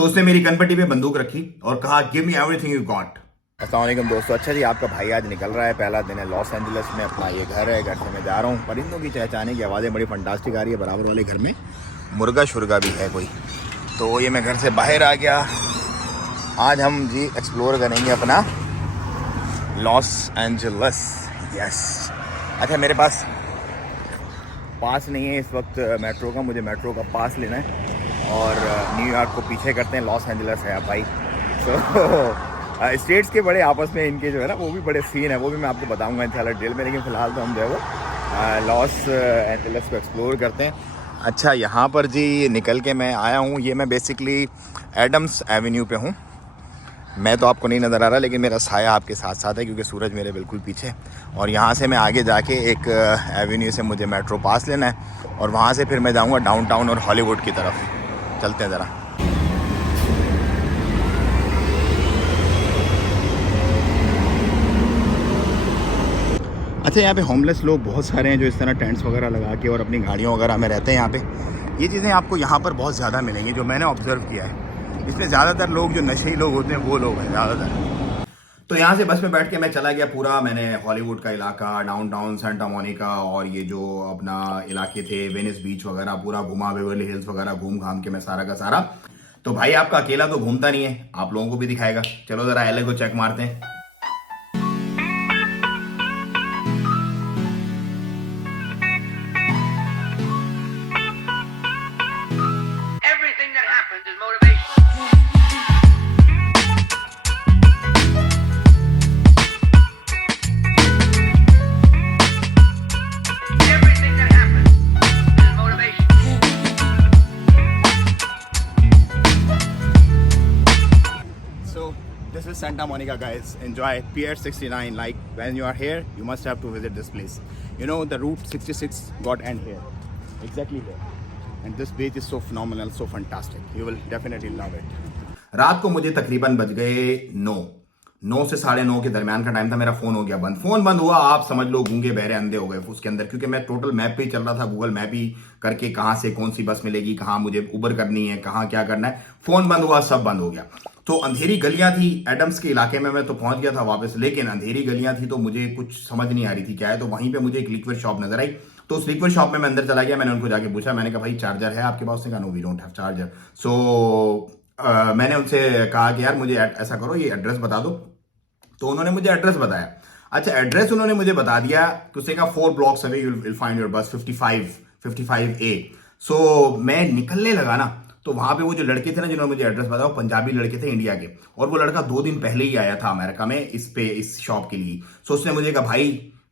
तो उसने मेरी कनपट्टी पे बंदूक रखी और कहा give me everything you got. अस्सलाम वालेकुम दोस्तों। अच्छा जी, आपका भाई आज निकल रहा है, पहला दिन है लॉस एंजलिस में। अपना ये घर है, घर से मैं जा रहा हूँ। परिंदों की चहचहाने की आवाज़ें बड़ी फंटास्टिक आ रही है। बराबर वाले घर में मुर्गा शुर्गा भी है कोई। तो ये मैं घर से बाहर आ गया। आज हम जी एक्सप्लोर करेंगे अपना लॉस एंजलिस। यस। अच्छा, मेरे पास पास नहीं है इस वक्त मेट्रो का। मुझे मेट्रो का पास लेना है और न्यूयॉर्क को पीछे करते हैं, लॉस एंजलिस है भाई। सो स्टेट्स के बड़े आपस में इनके जो है ना वो भी बड़े सीन है, वो भी मैं आपको बताऊंगा इंशाल्लाह डिटेल में। लेकिन फ़िलहाल तो हम जो है वो लॉस एंजलिस को एक्सप्लोर करते हैं। अच्छा, यहाँ पर जी निकल के मैं आया हूँ। ये मैं बेसिकली एडम्स एवेन्यू पे हूँ। मैं तो आपको नहीं नज़र आ रहा, लेकिन मेरा साया आपके साथ साथ है क्योंकि सूरज मेरे बिल्कुल पीछे। और यहाँ से मैं आगे जाके एक एवेन्यू से मुझे मेट्रो पास लेना है और वहाँ से फिर मैं जाऊँगा डाउनटाउन और हॉलीवुड की तरफ। चलते हैं ज़रा। अच्छा, यहाँ पे होमलेस लोग बहुत सारे हैं जो इस तरह टेंट्स वगैरह लगा के और अपनी गाड़ियों वगैरह में रहते हैं। यहाँ पे ये चीज़ें आपको यहाँ पर बहुत ज़्यादा मिलेंगी, जो मैंने ऑब्ज़र्व किया है। इसमें ज़्यादातर लोग जो नशेई लोग होते हैं वो लोग हैं ज़्यादातर। तो यहाँ से बस में बैठ के मैं चला गया पूरा। मैंने हॉलीवुड का इलाका, डाउनटाउन सेंटा मोनिका और ये जो अपना इलाके थे वेनिस बीच वगैरह पूरा घुमा, बेवर्ली हिल्स वगैरह घूम घाम के मैं सारा का सारा। तो भाई आपका अकेला तो घूमता नहीं है, आप लोगों को भी दिखाएगा। चलो जरा एलए को चेक मारते हैं। Everything that happens is motivation. Everything that happens is motivation. So this is Santa Monica, guys. Enjoy Pier 69. Like when you are here, you must have to visit this place. You know the Route 66 got end here, exactly here. And this beach is so phenomenal, so fantastic. You will definitely love it. रात को मुझे तकरीबन बज गए 9 से 9:30 के दरमियान का टाइम था। मेरा फोन हो गया बंद। फोन बंद हुआ, आप समझ लो गूंगे बहरे अंधे हो गए उसके अंदर, क्योंकि मैं टोटल मैप पे ही चल रहा था, गूगल मैप ही करके कहाँ से कौन सी बस मिलेगी, कहाँ मुझे उबर करनी है, कहाँ क्या करना है। फोन बंद हुआ, सब बंद हो गया। तो अंधेरी गलियां थी एडम्स के इलाके में। मैं तो पहुंच गया था वापस, लेकिन अंधेरी गलियां थी तो मुझे कुछ समझ नहीं आ रही थी क्या है। तो वहीं पे मुझे एक लिक्विड शॉप नजर आई। तो उस लिक्विड शॉप में मैं अंदर चला गया। मैंने उनको जाके पूछा, मैंने कहा भाई चार्जर है आपके पास? उसने कहा no we don't have charger. So मैंने उनसे कहा कि यार मुझे ऐसा करो, ये एड्रेस बता दो। तो उन्होंने मुझे एड्रेस बताया। अच्छा, एड्रेस उन्होंने मुझे बता दिया कि उसने कहा 4 blocks away you will find your बस 55A। सो मैं निकलने लगा ना, तो वहां पे वो जो लड़के थे ना जिन्होंने मुझे एड्रेस बताया, वो पंजाबी लड़के थे इंडिया के। और वो लड़का 2 दिन पहले ही आया था अमेरिका में इस शॉप के लिए। सो उसने मुझे कहा भाई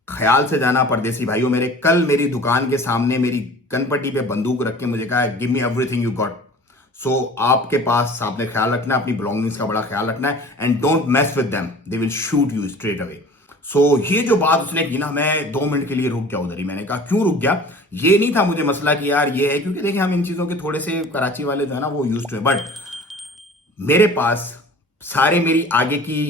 ख्याल से जाना परदेसी भाइयों मेरे। कल मेरी दुकान के सामने मेरी कनपट्टी पे बंदूक रख के मुझे कहा give me everything you got. So आपके पास आपने ख्याल रखना है, अपनी बिलोंगिंग्स का बड़ा ख्याल रखना है, and don't mess with them, they will shoot you straight away. So ये जो बात उसने की ना, मैं 2 मिनट के लिए रुक गया उधर ही। मैंने कहा क्यों रुक गया? ये नहीं था मुझे मसला कि यार ये है, क्योंकि देखिए हम इन चीजों के थोड़े से कराची वाले जो है ना वो यूज टू है। बट मेरे पास सारे मेरी आगे की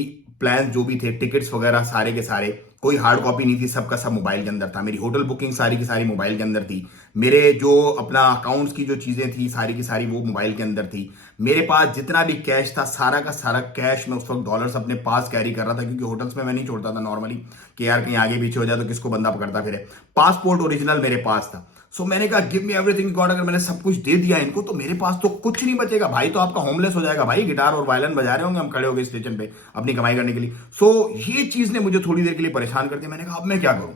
प्लान जो भी थे, टिकट्स वगैरह सारे के सारे, कोई हार्ड कॉपी नहीं थी, सबका सब मोबाइल के अंदर था। मेरी होटल बुकिंग सारी की सारी मोबाइल के अंदर थी। मेरे जो अपना अकाउंट्स की जो चीजें थी सारी की सारी वो मोबाइल के अंदर थी। मेरे पास जितना भी कैश था सारा का सारा कैश मैं उस वक्त डॉलर्स अपने पास कैरी कर रहा था, क्योंकि होटल्स में मैं नहीं छोड़ता था नॉर्मली कि यार कहीं आगे पीछे हो जाए तो किसको बंदा पकड़ता फिरे। पासपोर्ट ओरिजिनल मेरे पास था। सो मैंने कहा गिव मी एवरीथिंग गॉड। अगर मैंने सब कुछ दे दिया इनको तो मेरे पास तो कुछ नहीं बचेगा भाई, तो आपका होमलेस हो जाएगा भाई। गिटार और वायलिन बजा रहे होंगे हम खड़े हो गए स्टेशन पे अपनी कमाई करने के लिए। सो ये चीज ने मुझे थोड़ी देर के लिए परेशान कर दिया। मैंने कहा अब मैं क्या करूं?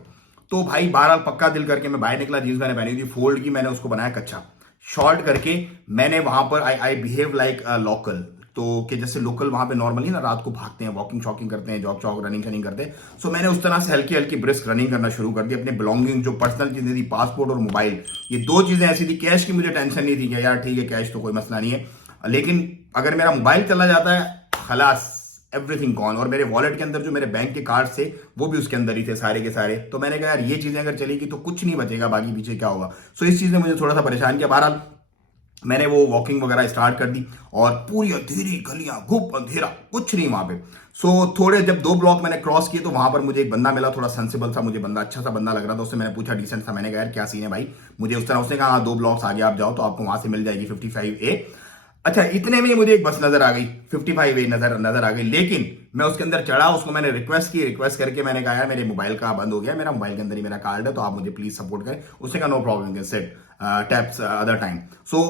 तो भाई बहरहाल पक्का दिल करके मैं बाहर निकला। जींस मैंने पहनी थी फोल्ड की, मैंने उसको बनाया कच्चा, शॉर्ट करके। मैंने वहां पर I behave like a local. तो कि जैसे लोकल वहां पे नॉर्मली ना रात को भागते हैं, वॉकिंग शॉकिंग करते हैं, जॉग चौक रनिंग शनिंग करते हैं। सो मैंने उस तरह से हल्की हल्की ब्रिस्क रनिंग करना शुरू कर दी। अपने बिलोंगिंग जो पर्सनल चीजें थी, पासपोर्ट और मोबाइल, ये 2 चीजें ऐसी थी। कैश की मुझे टेंशन नहीं थी कि यार ठीक है कैश तो कोई मसला नहीं है, लेकिन अगर मेरा मोबाइल चला जाता है खलास एवरीथिंग गॉन। और मेरे वॉलेट के अंदर जो मेरे बैंक के कार्ड थे वो भी उसके अंदर ही थे सारे के सारे। तो मैंने कहा यार ये चीजें अगर चलेगी तो कुछ नहीं बचेगा, बाकी पीछे क्या होगा। सो इस चीज ने मुझे थोड़ा सा परेशान किया। बहरहाल मैंने वो वॉकिंग वगैरह स्टार्ट कर दी और पूरी अंधेरी गलियां, घुप अंधेरा, कुछ नहीं वहां पे। सो थोड़े जब 2 ब्लॉक मैंने क्रॉस किए तो वहां पर मुझे एक बंदा मिला, थोड़ा सेंसिबल था मुझे बंदा, अच्छा सा बंदा लग रहा था। उससे मैंने पूछा, डिसेंट था। मैंने कहा यार क्या सीन है भाई, मुझे उस तरह। उसने कहा 2 ब्लॉक्स आगे आप जाओ तो आपको वहां से मिल जाएगी 55A। अच्छा, इतने में ही मुझे एक बस नजर आ गई 55A नजर आ गई, लेकिन मैं उसके अंदर चढ़ा, उसको मैंने रिक्वेस्ट करके मैंने कहा यार मेरे मोबाइल का बंद हो गया, मेरा मोबाइल के अंदर ही मेरा कार्ड है, तो आप मुझे प्लीज सपोर्ट करें। उसने कहा no problem, you can set taps other time. So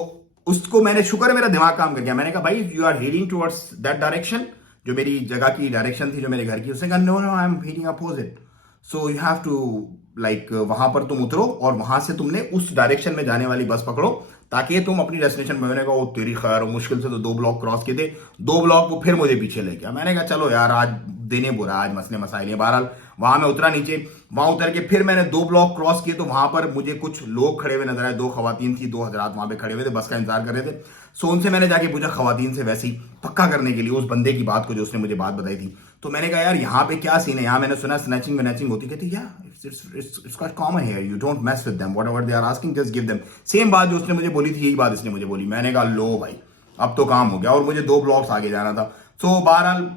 उसको मैंने, शुक्र है मेरा दिमाग काम कर गया, मैंने कहा भाई you are heading towards that direction, जो मेरी जगह की डायरेक्शन थी, जो मेरे घर की। उसने कहा no no I am heading opposite, so you have to like वहां पर तुम उतरो और वहां से तुमने उस डायरेक्शन में जाने वाली बस पकड़ो ताकि तुम अपनी डेस्टिनेशन में। मैंने कहा वो तेरी खैर, मुश्किल से तो 2 ब्लॉक क्रॉस किए थे, 2 ब्लॉक वो फिर मुझे पीछे ले गया। मैंने कहा चलो यार आज देने बुरा, आज मसले मसाइल हैं। बहरहाल वहां मैं उतरा नीचे, वहां उतर के फिर मैंने 2 ब्लॉक क्रॉस किए, तो वहां पर मुझे कुछ लोग खड़े हुए नजर आए, 2 खवातीन थी, 2 हजरात वहां पे खड़े हुए थे, बस का इंतजार कर रहे थे। सो उनसे मैंने जाके पूछा, खवातीन से वैसे ही पक्का करने के लिए उस बंदे की बात को जो उसने मुझे बात बताई थी। तो मैंने कहा यार यहाँ पे क्या सीन है, यहाँ मैंने सुना स्नैचिंग वनैचिंग होती। कहती या it's quite common here, you don't mess with them, whatever they are asking just give them. Same बात जो उसने मुझे बोली थी, यही बात इसने मुझे बोली। मैंने कहा लो भाई अब तो काम हो गया, और मुझे 2 ब्लॉक्स आगे जाना था। सो बहरहाल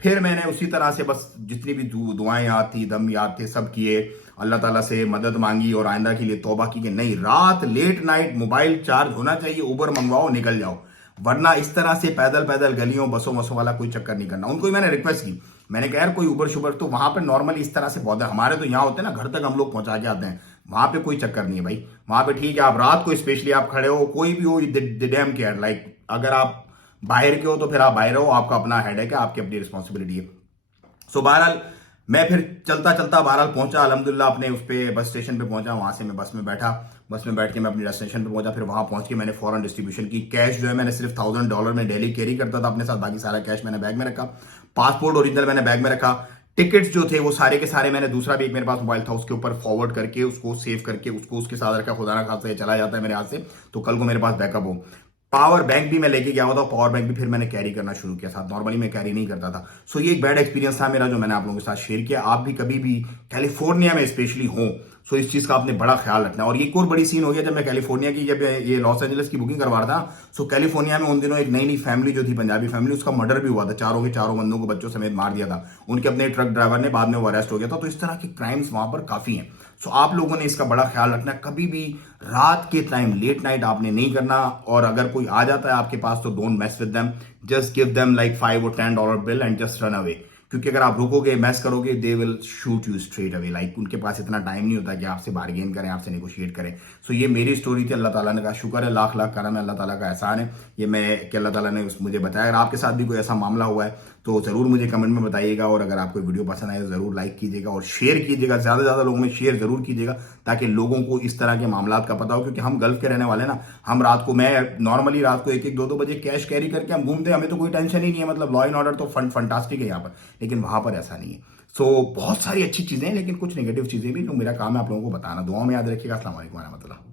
फिर मैंने उसी तरह से बस जितनी भी दुआएं याद थी, दम याद थे, सब किए, अल्लाह ताला से मदद मांगी और आइंदा के लिए तौबा की कि नहीं, रात लेट नाइट मोबाइल चार्ज होना चाहिए, उबर मंगवाओ निकल जाओ, वरना इस तरह से पैदल पैदल गलियों बसों वसों वाला कोई चक्कर नहीं करना। उनको ही मैंने रिक्वेस्ट की, मैंने कहा यार कोई उबर शुबर, तो वहां पर नॉर्मली इस तरह से बहुत है, हमारे तो यहाँ होते हैं ना घर तक हम लोग पहुंचा के आते हैं, वहां पे कोई चक्कर नहीं है भाई। वहां पे ठीक है, आप रात को स्पेशली आप खड़े हो, कोई भी हो, डैम केयर, लाइक अगर आप बाहर के हो तो फिर आप बाहर हो, आपका अपना हेडेक है, आपकी अपनी रिस्पॉन्सिबिलिटी है। सो बहरहाल मैं फिर चलता चलता बहरहाल पहुंचा अल्हम्दुलिल्लाह अपने उस पे बस स्टेशन पे पहुंचा। वहां से मैं बस में बैठा, बस में बैठ के मैं अपनी डेस्टिनेशन पे पहुंचा। फिर वहां पहुंच के मैंने फौरन डिस्ट्रीब्यूशन की। कैश जो है मैंने सिर्फ $1000 में डेली कैरी करता था अपने साथ, बाकी सारा कैश मैंने बैग में रखा। पासपोर्ट ओरिजिनल मैंने बैग में रखा। टिकट्स जो थे वो सारे के सारे मैंने, दूसरा भी एक मेरे पास मोबाइल था उसके ऊपर फॉरवर्ड करके उसको सेव करके उसको उसके साथ रखा। खुदा ना खास्ता ये चला जाता है मेरे हाथ से तो कल को मेरे पास बैकअप हो। पावर बैंक भी मैं लेके गया हुआ था, पावर बैंक भी फिर मैंने कैरी करना शुरू किया साथ, नॉर्मली मैं कैरी नहीं करता था। सो ये एक बैड एक्सपीरियंस था मेरा जो मैंने आप लोगों के साथ शेयर किया। आप भी कभी भी कैलिफोर्निया में स्पेशली हो सो इस चीज का आपने बड़ा ख्याल रखना। और ये एक और बड़ी सीन हो गया जब मैं कैलिफोर्निया की, जब ये लॉस एंजलिस की बुकिंग करवा रहा था, सो कैलिफोर्निया में उन दिनों एक नई नई फैमिली जो थी, पंजाबी फैमिली, उसका मर्डर भी हुआ था, चारों के चारों बंदों को बच्चों समेत मार दिया था उनके अपने ट्रक ड्राइवर ने, बाद में वो अरेस्ट हो गया था। तो इस तरह के क्राइम्स वहां पर काफी हैं। सो आप लोगों ने इसका बड़ा ख्याल रखना, कभी भी रात के टाइम लेट नाइट आपने नहीं करना। और अगर कोई आ जाता है आपके पास तो don't mess with them, just give them like $5 or $10 bill and just run away. क्योंकि अगर आप रुकोगे, मैस करोगे, दे will shoot you straight away. Like उनके पास इतना टाइम नहीं होता कि आपसे बार्गेन करें, आपसे नेगोशिएट करें। सो ये मेरी स्टोरी थी। अल्लाह ताला ने का शुक्र है, लाख लाख करम है, अल्लाह ताला का एहसान है ये मैं कि अल्लाह ताला ने मुझे बताया। अगर आपके साथ भी कोई ऐसा मामला हुआ है तो जरूर मुझे कमेंट में बताइएगा। और अगर आपको वीडियो पसंद आए तो जरूर लाइक कीजिएगा और शेयर कीजिएगा, ज्यादा से ज्यादा लोगों में शेयर जरूर कीजिएगा ताकि लोगों को इस तरह के मामला का पता हो। क्योंकि हम गल्फ के रहने वाले ना, हम रात को, मैं नॉर्मली रात को 1-1, 2-2 बजे कैश कैरी करके हम घूमते हैं, हमें तो कोई टेंशन ही नहीं है। मतलब लॉ एंड ऑर्डर तो फंटास्टिक है यहाँ पर, लेकिन वहां पर ऐसा नहीं है। सो बहुत सारी अच्छी चीजें हैं लेकिन कुछ नेगेटिव चीजें भी, जो मेरा काम है आप लोगों को बताना। दुआओं में याद रखिएगा। अस्सलाम वालेकुम व रहमतुल्लाह।